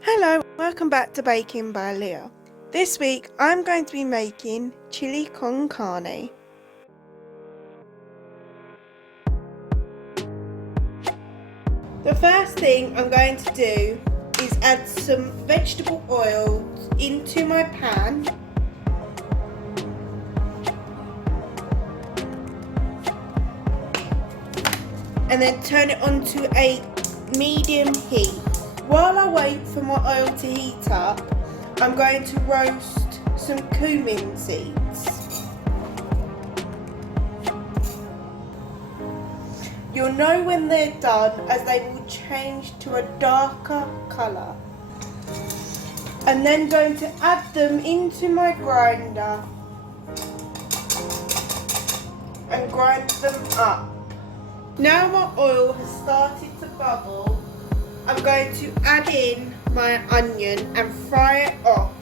Hello, welcome back to Baking by Leah. This week I'm going to be making chili con carne. The first thing I'm going to do is add some vegetable oils into my pan. And then turn it on to a medium heat. While I wait for my oil to heat up, I'm going to roast some cumin seeds. You'll know when they're done as they will change to a darker colour. I'm then going to add them into my grinder and grind them up. Now my oil has started to bubble, I'm going to add in my onion and fry it off.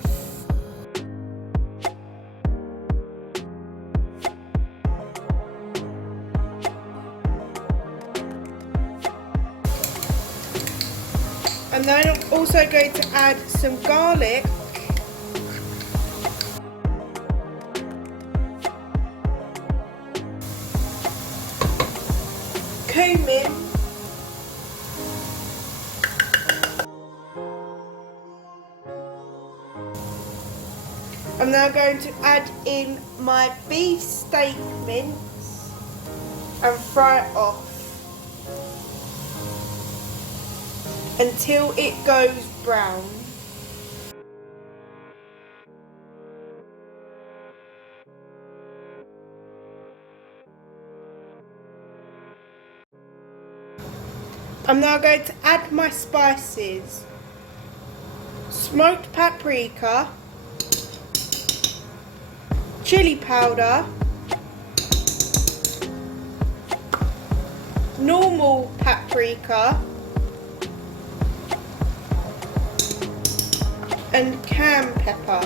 And then I'm also going to add some garlic, cumin, I'm now going to add in my beef steak mince and fry it off until it goes brown. I'm now going to add my spices: smoked paprika, chilli powder, normal paprika, and cayenne pepper.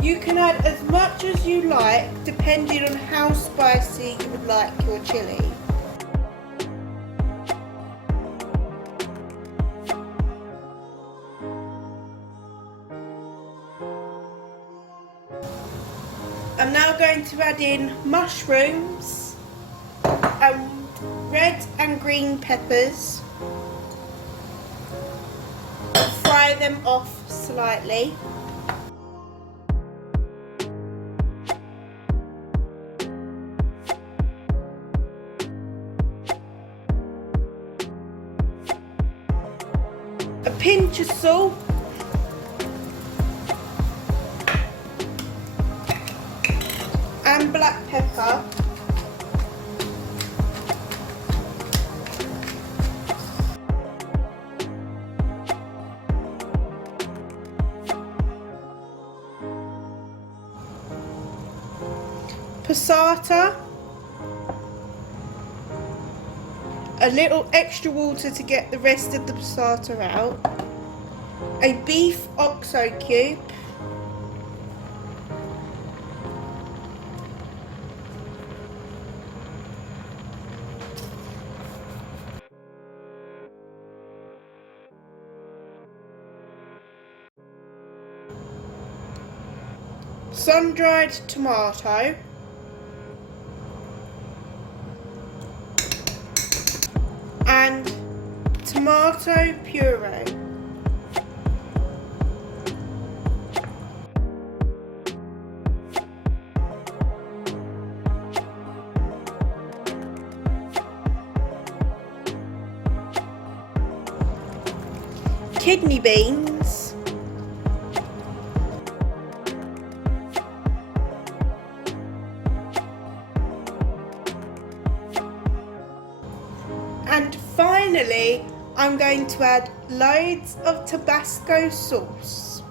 You can add as much as you like depending on how spicy you would like your chilli. I'm now going to add in mushrooms and red and green peppers. Fry them off slightly. A pinch of salt. And black pepper. Passata. A little extra water to get the rest of the passata out. A beef oxo cube. Sundried tomato, and tomato puree. Kidney beans, and finally I'm going to add loads of tabasco sauce.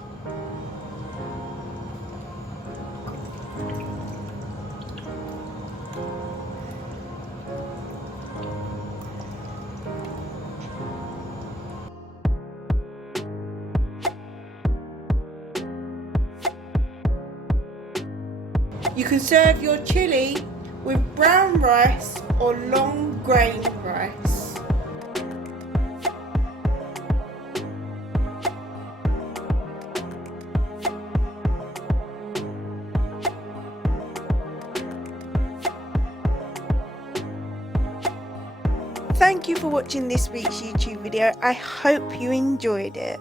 You can serve your chilli with brown rice or long grain rice. Thank you for watching this week's YouTube video. I hope you enjoyed it.